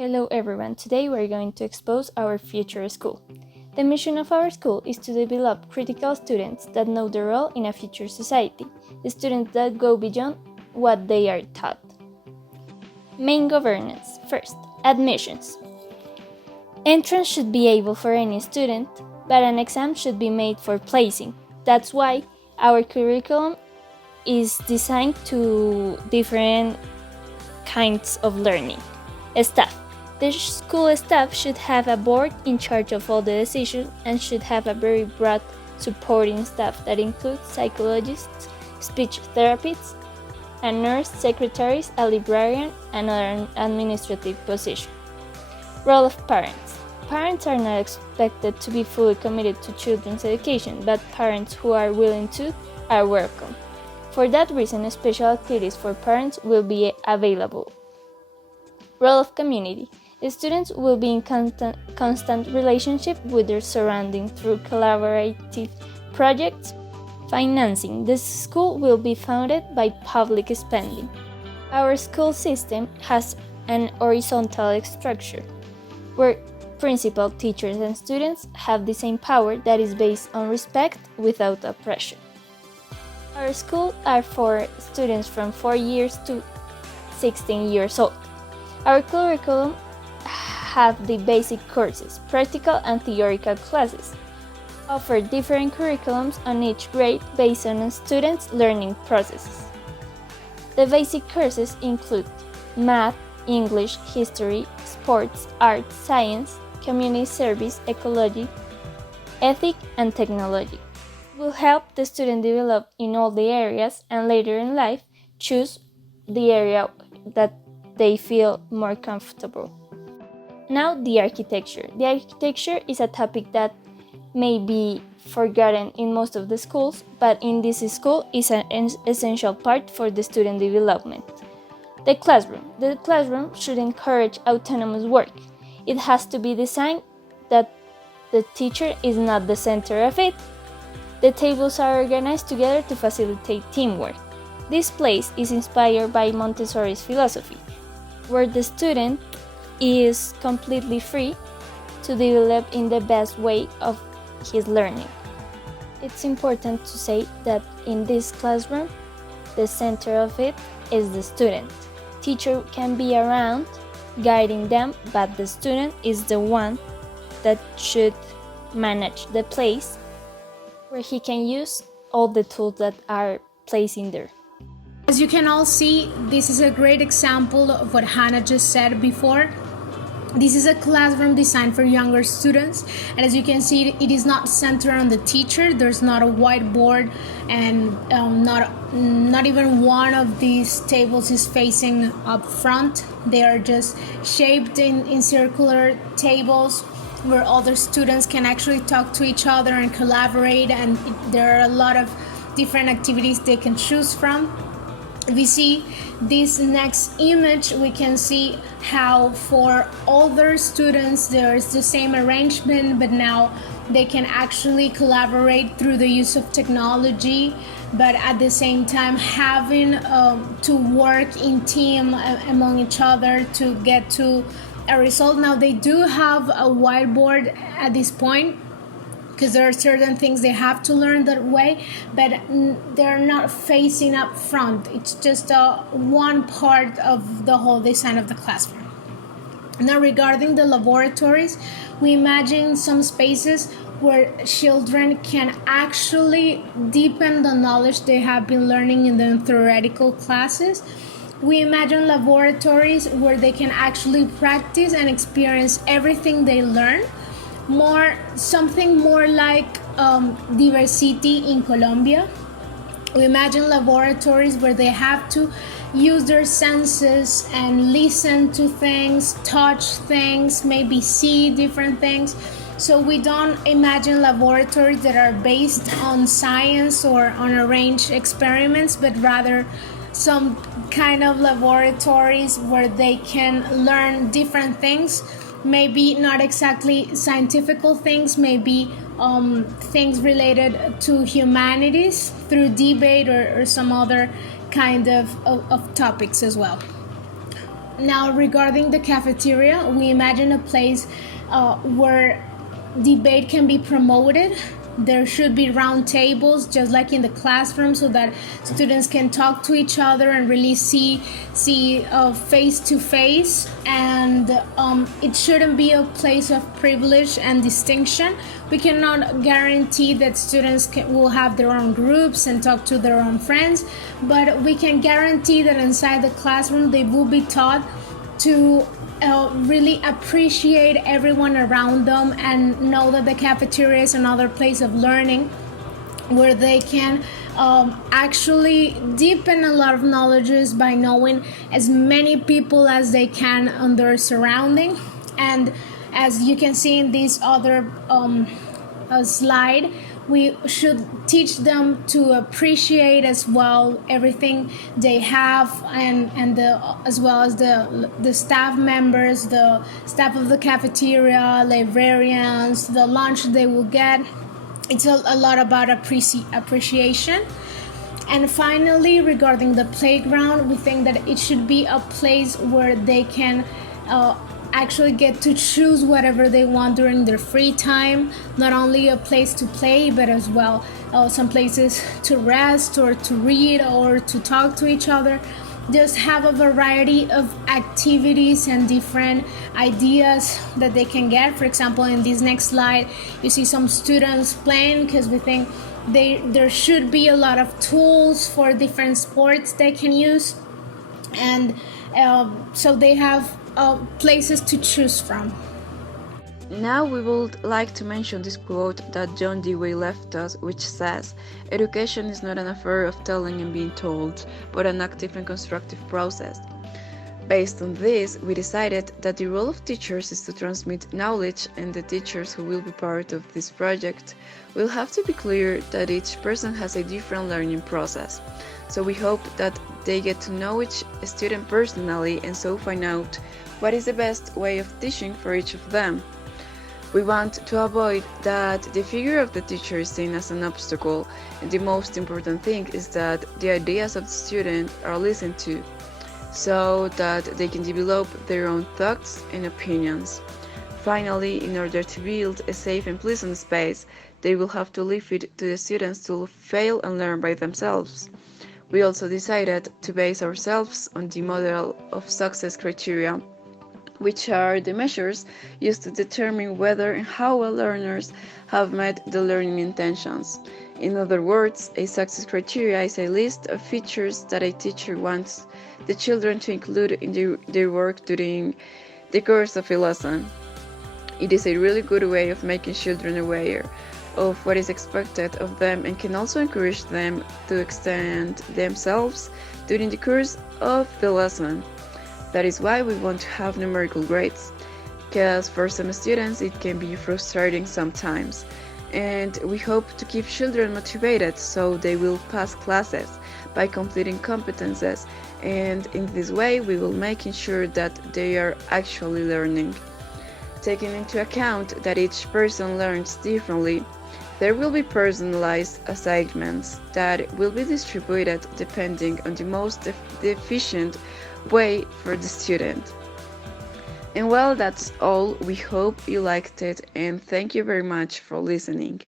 Hello everyone, today we're going to expose our future school. The mission of our school is to develop critical students that know their role in a future society, the students that go beyond what they are taught. Main governance. First, admissions. Entrance should be able for any student, but an exam should be made for placing. That's why our curriculum is designed to different kinds of learning. Staff. The school staff should have a board in charge of all the decisions and should have a very broad supporting staff that includes psychologists, speech therapists, a nurse, secretaries, a librarian, and other administrative positions. Role of parents. Parents are not expected to be fully committed to children's education, but parents who are willing to are welcome. For that reason, special activities for parents will be available. Role of community. The students will be in constant relationship with their surroundings through collaborative projects. Financing. The school will be funded by public spending. Our school system has an horizontal structure, where principal, teachers, and students have the same power that is based on respect without oppression. Our schools are for students from 4 years to 16 years old. Our curriculum have the basic courses, practical and theoretical classes. Offer different curriculums on each grade based on a student's learning processes. The basic courses include math, English, history, sports, art, science, community service, ecology, ethics, and technology. It will help the student develop in all the areas and later in life choose the area that they feel more comfortable. Now, the architecture. The architecture is a topic that may be forgotten in most of the schools, but in this school is an essential part for the student development. The classroom. The classroom should encourage autonomous work. It has to be designed that the teacher is not the center of it. The tables are organized together to facilitate teamwork. This place is inspired by Montessori's philosophy, where the student is completely free to develop in the best way of his learning. It's important to say that in this classroom, the center of it is the student. Teacher can be around guiding them, but the student is the one that should manage the place where he can use all the tools that are placed in there. As you can all see, this is a great example of what Hannah just said before. This is a classroom designed for younger students, and as you can see, it is not centered on the teacher. There's not a whiteboard, and not even one of these tables is facing up front. They are just shaped in circular tables where other students can actually talk to each other and collaborate, and there are a lot of different activities they can choose from. If we see this next image, we can see how for older students there's the same arrangement, but now they can actually collaborate through the use of technology, but at the same time having to work in team among each other to get to a result. Now they do have a whiteboard at this point, because there are certain things they have to learn that way, but they're not facing up front. It's just one part of the whole design of the classroom. Now, regarding the laboratories, we imagine some spaces where children can actually deepen the knowledge they have been learning in the theoretical classes. We imagine laboratories where they can actually practice and experience everything they learn. Something more like Diversity in Colombia. We imagine laboratories where they have to use their senses and listen to things, touch things, maybe see different things. So we don't imagine laboratories that are based on science or on arranged experiments, but rather some kind of laboratories where they can learn different things. Maybe not exactly scientific things, maybe things related to humanities through debate or some other kind of topics as well. Now, regarding the cafeteria, we imagine a place where debate can be promoted. There should be round tables, just like in the classroom, so that students can talk to each other and really see face to face. And it shouldn't be a place of privilege and distinction. We cannot guarantee that students will have their own groups and talk to their own friends, but we can guarantee that inside the classroom they will be taught to really appreciate everyone around them and know that the cafeteria is another place of learning where they can actually deepen a lot of knowledges by knowing as many people as they can on their surrounding. And as you can see in this other slide, we should teach them to appreciate as well everything they have, and as well as the staff members, the staff of the cafeteria, librarians, the lunch they will get. It's a lot about appreciation. And finally, regarding the playground, we think that it should be a place where they can actually get to choose whatever they want during their free time. Not only a place to play, but as well some places to rest or to read or to talk to each other. Just have a variety of activities and different ideas that they can get. For example, in this next slide, you see some students playing, because we think there should be a lot of tools for different sports they can use, and so they have places to choose from. Now we would like to mention this quote that John Dewey left us, which says, "Education is not an affair of telling and being told, but an active and constructive process." Based on this, we decided that the role of teachers is to transmit knowledge, and the teachers who will be part of this project will have to be clear that each person has a different learning process. So we hope that they get to know each student personally and so find out what is the best way of teaching for each of them. We want to avoid that the figure of the teacher is seen as an obstacle, and the most important thing is that the ideas of the student are listened to, so that they can develop their own thoughts and opinions. Finally, in order to build a safe and pleasant space, they will have to leave it to the students to fail and learn by themselves. We also decided to base ourselves on the model of success criteria, which are the measures used to determine whether and how well learners have met the learning intentions. In other words, a success criteria is a list of features that a teacher wants the children to include in their work during the course of a lesson. It is a really good way of making children aware of what is expected of them and can also encourage them to extend themselves during the course of the lesson. That is why we want to have numerical grades, because for some students it can be frustrating sometimes, and we hope to keep children motivated so they will pass classes by completing competences, and in this way we will making sure that they are actually learning. Taking into account that each person learns differently, there will be personalized assignments that will be distributed depending on the most efficient way for the student. And well, that's all. We hope you liked it, and thank you very much for listening.